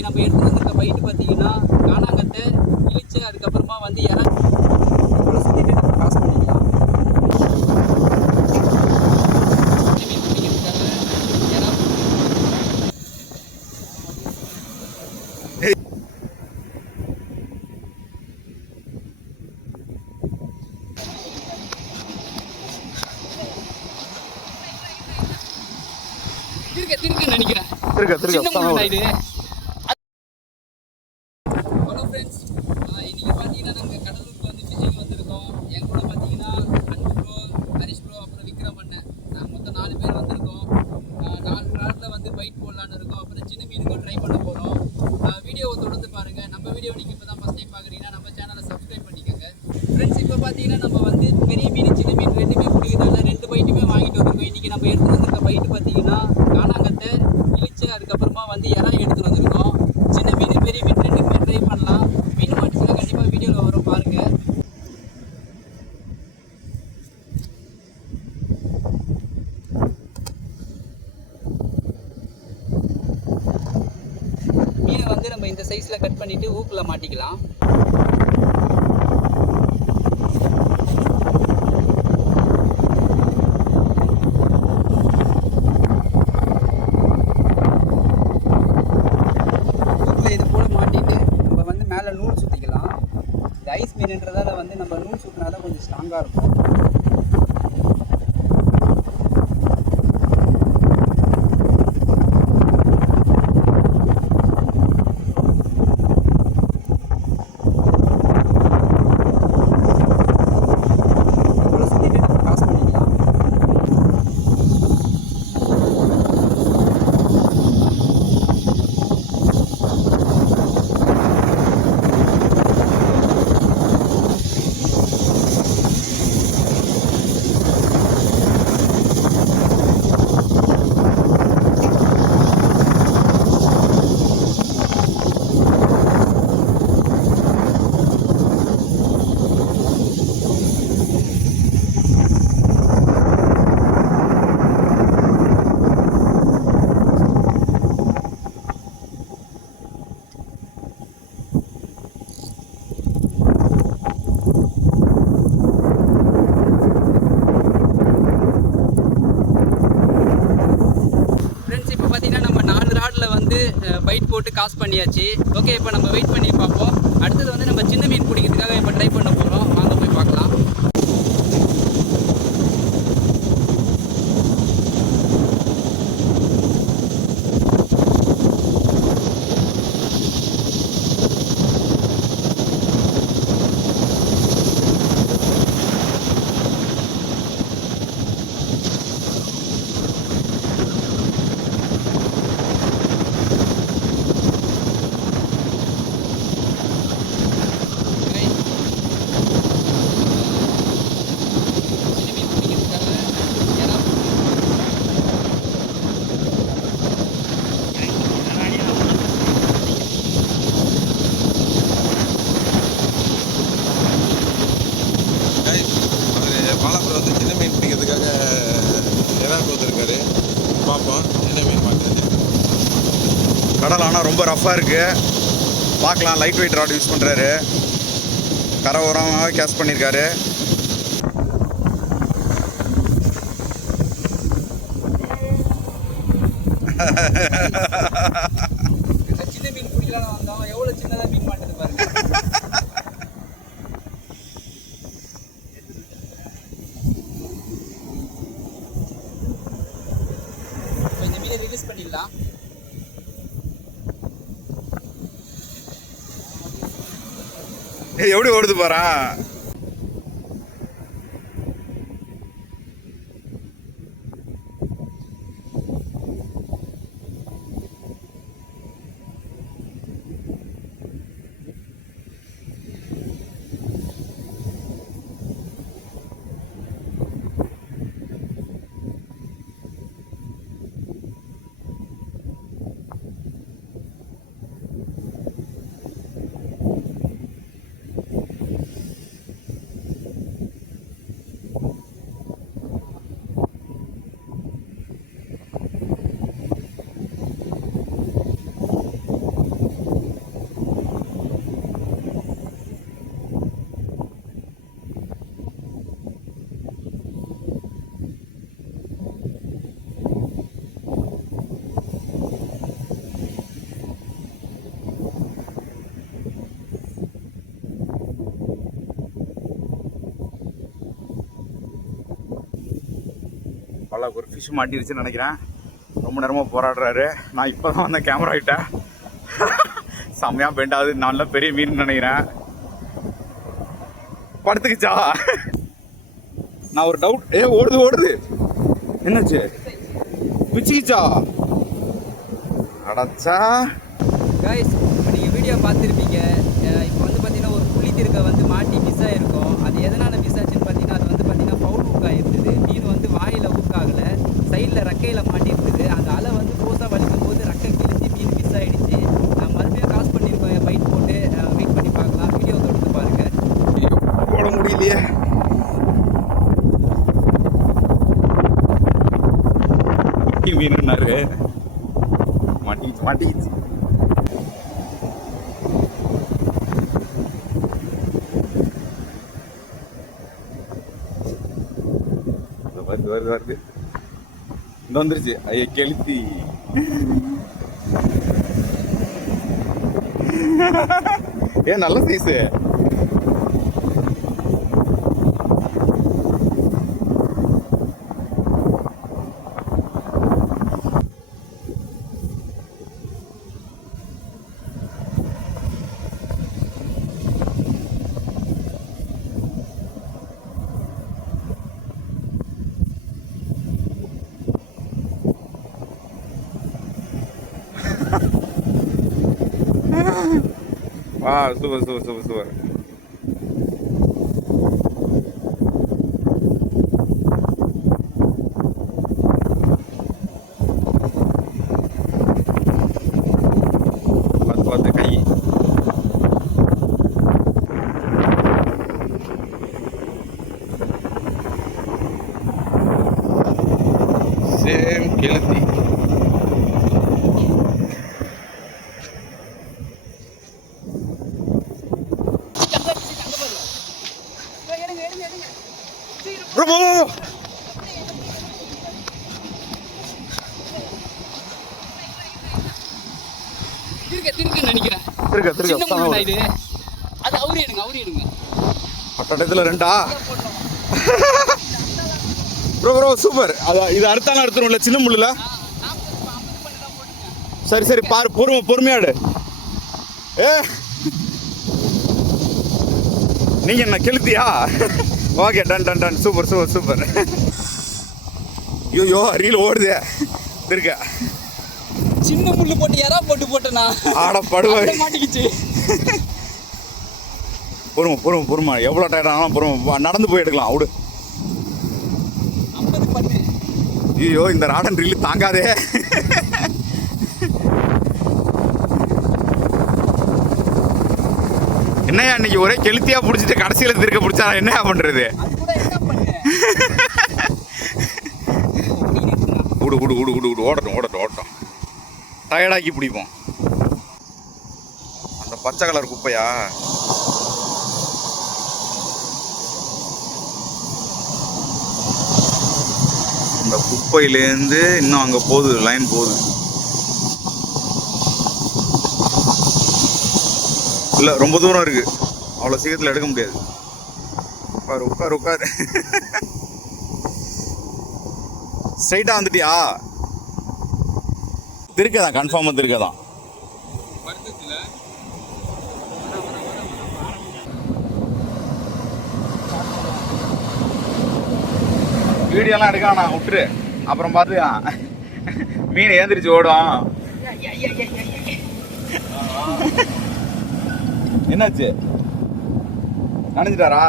இன்னைக்கு நம்ம எடுத்து வந்திருக்க பைட்டு பார்த்தீங்கன்னா காணாங்கத்தை இழிச்சு அதுக்கப்புறமா வந்து இறா சுற்றிட்டு நம்ம காசு பண்ணிக்கலாம். மீன் பிடிக்கிறதுக்காக இறா திருக்க நினைக்கிறேன். இது ஹலோ ஃப்ரெண்ட்ஸ், இன்னைக்கு பார்த்தீங்கன்னா நாங்கள் கடலூருக்கு வந்து ஃபிஷிங் வந்திருக்கோம். என் கூட பார்த்தீங்கன்னா அன்பு ப்ரோ, ஹரிஷ் ப்ரோ, அப்புறம் விக்ரம் அண்ணன். நாங்கள் மொத்தம் 4 பேர் வந்திருக்கோம். 4 நாளில் வந்து பைட் போடலான்னு இருக்கோம். அப்புறம் சின்ன மீனுக்கும் ட்ரை பண்ண போகிறோம். வீடியோவை தொடர்ந்து பாருங்கள். நம்ம வீடியோ நீங்கள் இப்போ தான் ஃபஸ்ட் டைம் பார்க்குறீங்கன்னா நம்ம சேனலை சப்ஸ்கிரைப் பண்ணிக்கோங்க. ஃப்ரெண்ட்ஸ், இப்போ பார்த்தீங்கன்னா நம்ம வந்து பெரிய மீன் சின்ன மீன் ரெண்டுமே பிடிக்கிறதால 2 பைட்டுமே வாங்கிட்டு வந்திருக்கோம். இன்றைக்கி நம்ம எடுத்து வந்திருக்க பைட்டு பார்த்தீங்கன்னா காணாங்கத்தை இழிச்சு அதுக்கப்புறமா வந்து இறா எடுத்துகிட்டு வந்திருக்கோம். சின்ன மீன் பெரிய மீன் ரெண்டுமே ட்ரை பண்ணலாம். மீன் மாட்டுச்சுன்னா கண்டிப்பாக வீடியோவில் வரும் பாருங்கள். மீனை வந்து நம்ம இந்த சைஸில் கட் பண்ணிவிட்டு ஊக்கில் மாட்டிக்கலாம். மேலே நூல் சுற்றிக்கலாம். இந்த ஐஸ் மீன்ன்றதால வந்து நம்ம நூல் சுற்றினா தான் கொஞ்சம் ஸ்ட்ராங்காக இருக்கும். சுற்றிட்டு நம்ம காசு பண்ணிக்கலாம். பைட் போட்டு காசு பண்ணியாச்சு. ஓகே, இப்போ நம்ம வெயிட் பண்ணி பார்ப்போம். அடுத்தது வந்து நம்ம சின்ன மீன் பிடிக்கிறதுக்காக இப்போ ட்ரை பண்ண போகிறோம். வாங்க போய் பார்க்கலாம். பாலாபுரம் வந்து சின்ன மீன் பிடிக்கிறதுக்காக இறாக்கு வந்திருக்காரு. பார்ப்போம் சின்ன மீன் மாட்டுறது. கடல் ஆனால் ரொம்ப ரஃப்பாக இருக்குது. பார்க்கலாம். லைட் வெயிட் ராட் யூஸ் பண்ணுறாரு. கரை உரமாக கேஸ் பண்ணியிருக்காரு. சின்ன மீன் பிடிக்கலாம் வந்தோம். எவ்வளோ சின்னதாக மீன் மாட்டுது பாருங்க. இந்த மீனை ரிலீஸ் பண்ணிடலாம். எப்படி ஓடுது பாரா. அவ்வளோ ஒரு ஃபிஷ் மாட்டிருச்சுன்னு நினைக்கிறேன். ரொம்ப நேரமாக போராடுறாரு. நான் இப்போ தான் வந்தேன் கேமரா கிட்ட. செம்மையாக பெண்டாது, நல்ல பெரிய மீன் நினைக்கிறேன். படுத்துக்குச்சா? நான் ஒரு டவுட். ஓடுது என்னாச்சு? பிச்சுக்கிச்சா? அடச்சா கைஸ், இப்போ நீங்கள் வீடியோ பார்த்துருப்பீங்க. இப்போ வந்து பார்த்தீங்கன்னா ஒரு புளி திருக்க வந்து மாட்டி மிஸ் ஆகிருக்கும். அது எதனால் மிஸ் ஆச்சுன்னு பார்த்தீங்கன்னா, அது வந்து பார்த்தீங்கன்னா பவுல் ஊக்காக இருந்தது. மீன் வந்து வாயில் ஊக்காகலை, சைடில் ரெக்கையில் மாட்டி இருந்தது. அந்த அலை வந்து போஸாக வலிக்கும் போது ரெக்கை கிழிஞ்சி மீன் மிஸ் ஆகிடுச்சு. நான் மறுபடியும் காசு பண்ணியிருக்கோம் பைட் போட்டு. வெயிட் பண்ணி பார்க்கலாம், வீடியோ தொடர்ந்து பாருங்கள். போட முடியலையே. மீனுன்னாரு, மாட்டிக்கிச்சு. வருது இந்த வந்துருச்சு. ஐயா கெளுத்தி. நல்ல சைஸு. சூப்பர். பார்த்து கை. சேம் கெளுத்தி. ரெண்டா ப்ரோ சூப்பர். இது அறுத்தாலும் அறுத்துரும்ல சின்ன முள்ளுல. சரி பாரு, பொறுமையாடு. நீங்க என்ன கெளுத்தியா? Okay, ton. சூப்பர். ஐயோ அரியல் ஓடுதே. இருக்க சின்ன முள்ளு போட்டு யாரா போட்டனா? ஆட படுவாய் மாட்டிக்கிச்சு. பொறுமை. எவ்வளோ டயர்ட் ஆனாலும் பொறுமை. நடந்து போய் எடுக்கலாம். விடு. ஐயோ இந்த ராடன் ரீல் தாங்காதே. என்னையா இன்னைக்கு ஒரே கெளுத்தியா பிடிச்சிட்டு கடைசியில் திருக்க பிடிச்சா என்னையா பண்றது? குடு ஓடட்டும். டயர்டாக்கி பிடிப்போம். அந்த பச்சை கலர் குப்பையா? இந்த குப்பையிலேருந்து இன்னும் அங்கே போகுது, லைன் போகுது. இல்லை ரொம்ப தூரம் இருக்கு, அவ்வளோ சீக்கிரத்தில் எடுக்க முடியாது. உட்காரு. ஸ்ட்ரைட்டாக வந்துட்டியா? திருக்கதான், கன்ஃபார்மாக திருக்கதான். வீடியோலாம் எடுக்க நான் விட்டுரு, அப்புறம் பார்த்துக்கலாம். மீன் ஏந்திரிச்சு ஓடும். என்னாச்சு, நனைஞ்சிட்டாரா?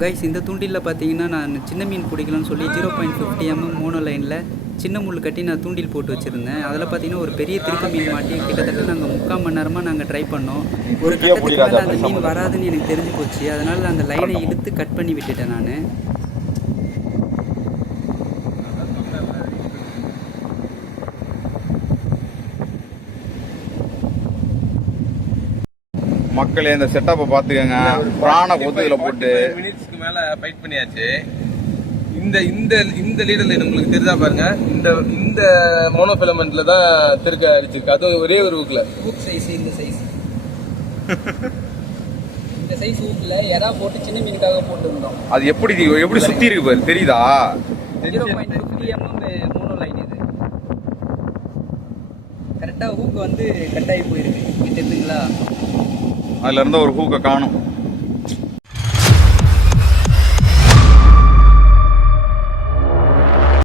கைஸ், இந்த தூண்டிலில் பார்த்தீங்கன்னா நான் சின்ன மீன் பிடிக்கலாம்னு சொல்லி 0.50 mm மோனோ லைனில் சின்ன முள் கட்டி நான் தூண்டில் போட்டு வச்சுருந்தேன். அதில் பார்த்தீங்கன்னா ஒரு பெரிய திருக்க மீன் மாட்டி கிட்டத்தட்ட நாங்கள் 3/4 மணி நேரமாக நாங்கள் ட்ரை பண்ணோம். ஒரு கட்டத்துக்கு மேலே அந்த மீன் வராதுன்னு எனக்கு தெரிஞ்சு போச்சு. அதனால் அந்த லைனை இழுத்து கட் பண்ணி விட்டுட்டேன் நான். மக்களே இந்த செட்டப்பை பார்த்துக்கங்க. பிராண கொத்துகளை போட்டு மினிட்ஸ்க்கு மேல ஃபைட் பண்ணியாச்சு. இந்த இந்த இந்த லீடர் லைன் உங்களுக்கு தெரிஞ்சா பாருங்க. இந்த இந்த மோனோஃபிலமெண்ட்ல தான் திருக்க அடிச்சிருக்கு. அதுவும் ஒரே ஒரு ஊக்குல. ஊக் சைஸ் இந்த சைஸ். இந்த சைஸ் ஊக்குல எறா போட்டு சின்ன மீனுக்காக போட்டுருந்தோம். அது எப்படி சுத்தி இருக்கு பாரு, தெரியுதா? 0.50 மோனோ லைன் இது. கரெக்டாக ஹூக் வந்து கட் ஆகி போயிருக்கு. தெரியுதுங்களா? அதுல இருந்து ஒரு ஹூக்கை காணும்.